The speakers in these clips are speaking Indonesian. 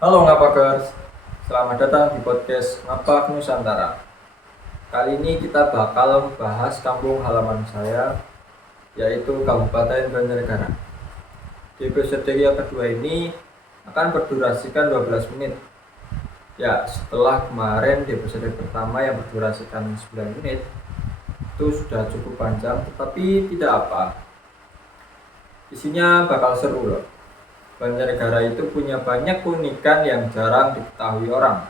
Halo Ngapakers, selamat datang di podcast Ngapak Nusantara. Kali ini kita bakal bahas kampung halaman saya, yaitu Kabupaten Banjarnegara. Di episode yang kedua ini akan berdurasikan 12 menit. Ya, setelah kemarin di episode pertama yang berdurasikan 9 menit, itu sudah cukup panjang, tetapi tidak apa. Isinya bakal seru loh. Banjarnegara itu punya banyak keunikan yang jarang diketahui orang.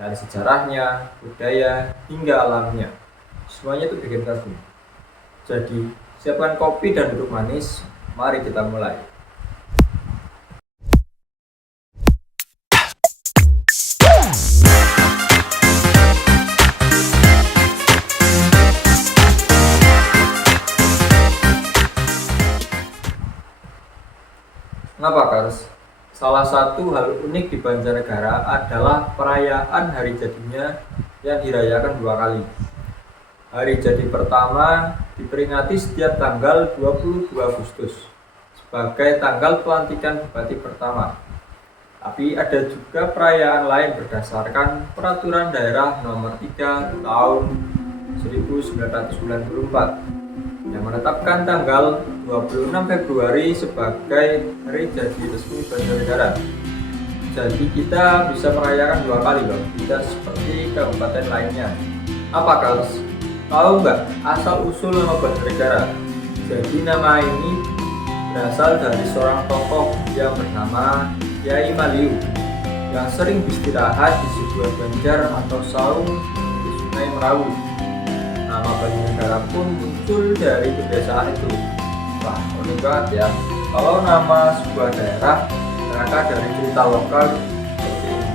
Dari sejarahnya, budaya, hingga alamnya. Semuanya itu bikin kagum. Jadi, siapkan kopi dan duduk manis. Mari kita mulai. Kenapa, Kars? Salah satu hal unik di Banjarnegara adalah perayaan hari jadinya yang dirayakan 2 kali. Hari jadi pertama diperingati setiap tanggal 22 Agustus sebagai tanggal pelantikan bupati pertama. Tapi ada juga perayaan lain berdasarkan Peraturan Daerah Nomor 3 Tahun 1994 yang menetapkan tanggal 26 Februari sebagai hari jadi resmi Banjarnegara. Jadi kita bisa merayakan 2 kali loh, tidak seperti kabupaten lainnya. Apa Kals? Tahu nggak asal usul nama Banjarnegara? Jadi nama ini berasal dari seorang tokoh yang bernama Kiai Maliu yang sering beristirahat di sebuah banjar atau saung di Sungai Merawu. Nama Banjarnegara pun muncul dari kebiasaan itu. Wah, unik banget ya. Kalau nama sebuah daerah berangkat dari cerita lokal seperti ini.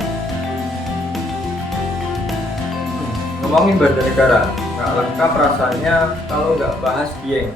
Ngomongin Banjarnegara, nggak lengkap rasanya kalau nggak bahas Dieng.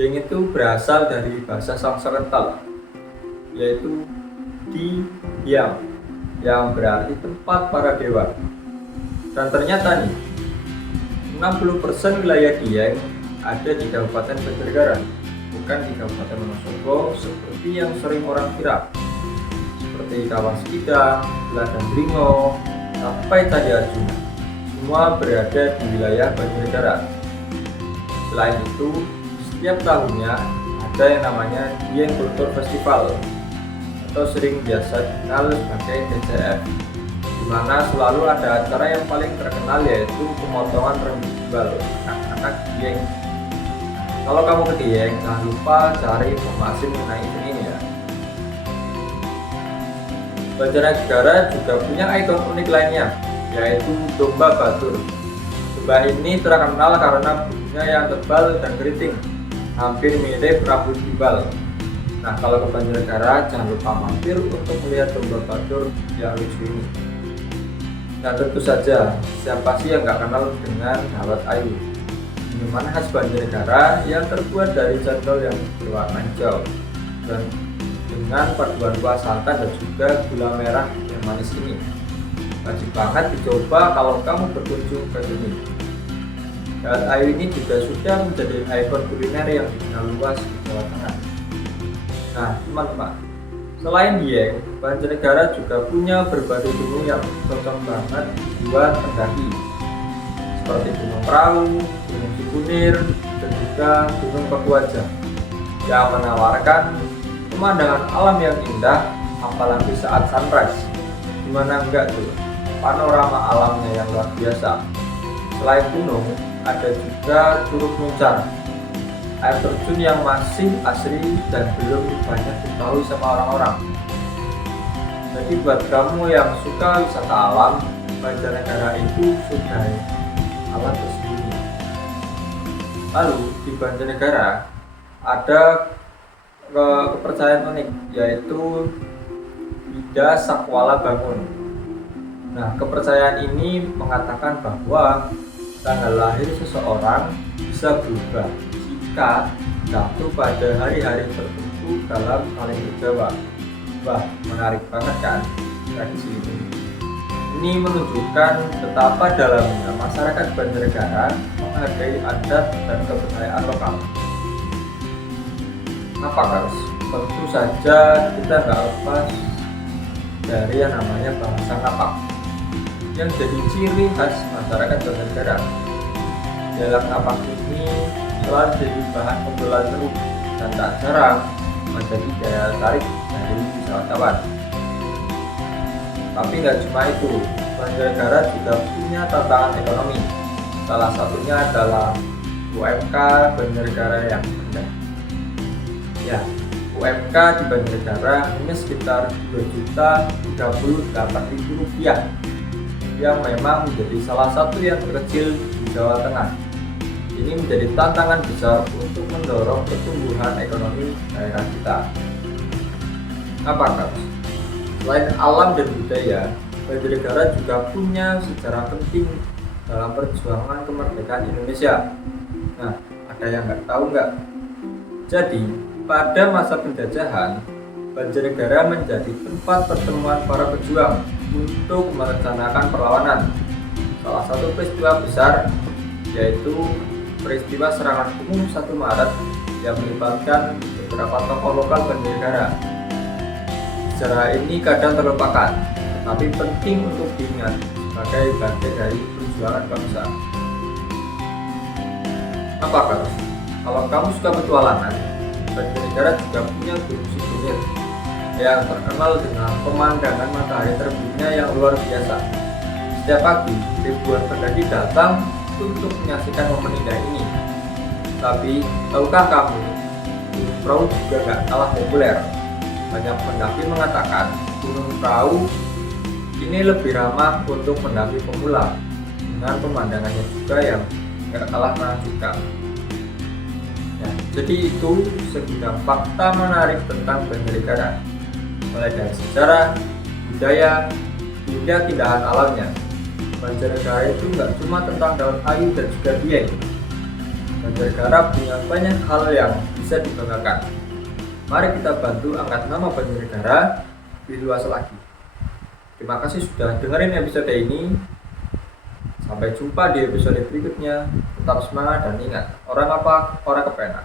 Dieng itu berasal dari bahasa Sanskerta, yaitu di yang berarti tempat para dewa. Dan ternyata nih, 60% wilayah Dieng ada di Kabupaten Banjarnegara, bukan di Kabupaten Wonosobo seperti yang sering orang kira. Seperti Kawah Sikidang, Ladang Bringo, sampai Tadi Arjuna. Semua berada di wilayah Banjarnegara. Selain itu, setiap tahunnya ada yang namanya Dieng Kultur Festival atau sering biasa dikenal sebagai DCF, di mana selalu ada acara yang paling terkenal yaitu pemotongan rambut gimbal anak-anak Dieng. Kalau kamu ke Dieng, jangan lupa cari informasi mengenai event ini ya. Banjarnegara juga punya ikon unik lainnya, yaitu domba batur. Domba ini terkenal karena bulunya yang tebal dan keriting, hampir mirip rambut gimbal. Nah, kalau ke Banjarnegara jangan lupa mampir untuk melihat domba batur yang lucu ini. Nah, tentu saja, siapa sih yang nggak kenal dengan dawet ayu? Minuman khas Banjarnegara yang terbuat dari cendol yang berwarna hijau dan dengan paduan kuah santan dan juga gula merah yang manis ini. Wajib banget dicoba kalau kamu berkunjung ke sini. Dawet ayu ini juga sudah menjadi ikon kuliner yang dikenal luas di Jawa Tengah. Nah, teman-teman, selain Dieng, Banjarnegara juga punya berbagai gunung yang cocok banget buat pendaki, seperti Gunung Perahu, Gunung Cikunir, dan juga Gunung Pakuaja, yang menawarkan pemandangan alam yang indah, apalagi saat sunrise. Dimana enggak tuh, panorama alamnya yang luar biasa. Selain gunung, ada juga Curug Muncar, air terjun yang masih asri dan belum banyak diketahui sama orang-orang. Jadi buat kamu yang suka wisata alam, Banjarnegara itu sudah alam tersendiri. Lalu di Banjarnegara ada kepercayaan unik, yaitu Ida Sakwala Bangun. Nah, kepercayaan ini mengatakan bahwa tanggal lahir seseorang bisa berubah jika jatuh pada hari-hari tertentu dalam kalender Jawa. Wah, menarik banget kan tradisi ini. Ini menunjukkan betapa dalamnya masyarakat Banjarnegara menghargai adat dan kepercayaan lokal. Apa Kars? Tentu saja kita nggak lepas dari yang namanya bahasa Ngapak yang jadi ciri khas masyarakat Banjarnegara. Dialek Ngapak ini telah jadi bahan obrolan seru dan tak jarang menjadi daya tarik dari wisatawan. Tapi nggak cuma itu, Banjarnegara juga punya tantangan ekonomi. Salah satunya adalah UMK Banjarnegara yang rendah. Ya, UMK di Banjarnegara hanya sekitar Rp2.038.000 yang memang menjadi salah satu yang terkecil di Jawa Tengah. Ini menjadi tantangan besar untuk mendorong pertumbuhan ekonomi daerah kita. Apakah selain alam dan budaya, Banjarnegara juga punya sejarah penting dalam perjuangan kemerdekaan Indonesia. Nah, ada yang nggak tahu nggak? Jadi, pada masa penjajahan, Banjarnegara menjadi tempat pertemuan para pejuang untuk merencanakan perlawanan. Salah satu peristiwa besar yaitu peristiwa serangan umum 1 Maret yang melibatkan beberapa tokoh lokal Banjarnegara. Sejarah ini kadang terlupakan, tapi penting untuk diingat sebagai bagian dari perjuangan bangsa. Apakah kalau kamu suka petualangan, Banjarnegara juga punya Gunung Sikunir yang terkenal dengan pemandangan matahari terbitnya yang luar biasa. Setiap pagi, ribuan pendaki datang untuk menyaksikan momen indah ini. Tapi, tahukah kamu, Gunung Prau juga gak kalah populer. Banyak pendaki mengatakan Gunung Prau ini lebih ramah untuk pendaki pemula, dengan pemandangannya juga yang gak kalah menakjubkan. Ya, jadi itu segudang fakta menarik tentang Banjarnegara, mulai dari sejarah, budaya, hingga keindahan alamnya. Banjarnegara itu nggak cuma tentang daun kayu dan juga dieng. Banjarnegara punya banyak hal yang bisa dibanggakan. Mari kita bantu angkat nama Banjarnegara lebih luas lagi. Terima kasih sudah dengerin episode ini. Sampai jumpa di episode berikutnya. Tetap semangat dan ingat, orang apa, orang kepenak.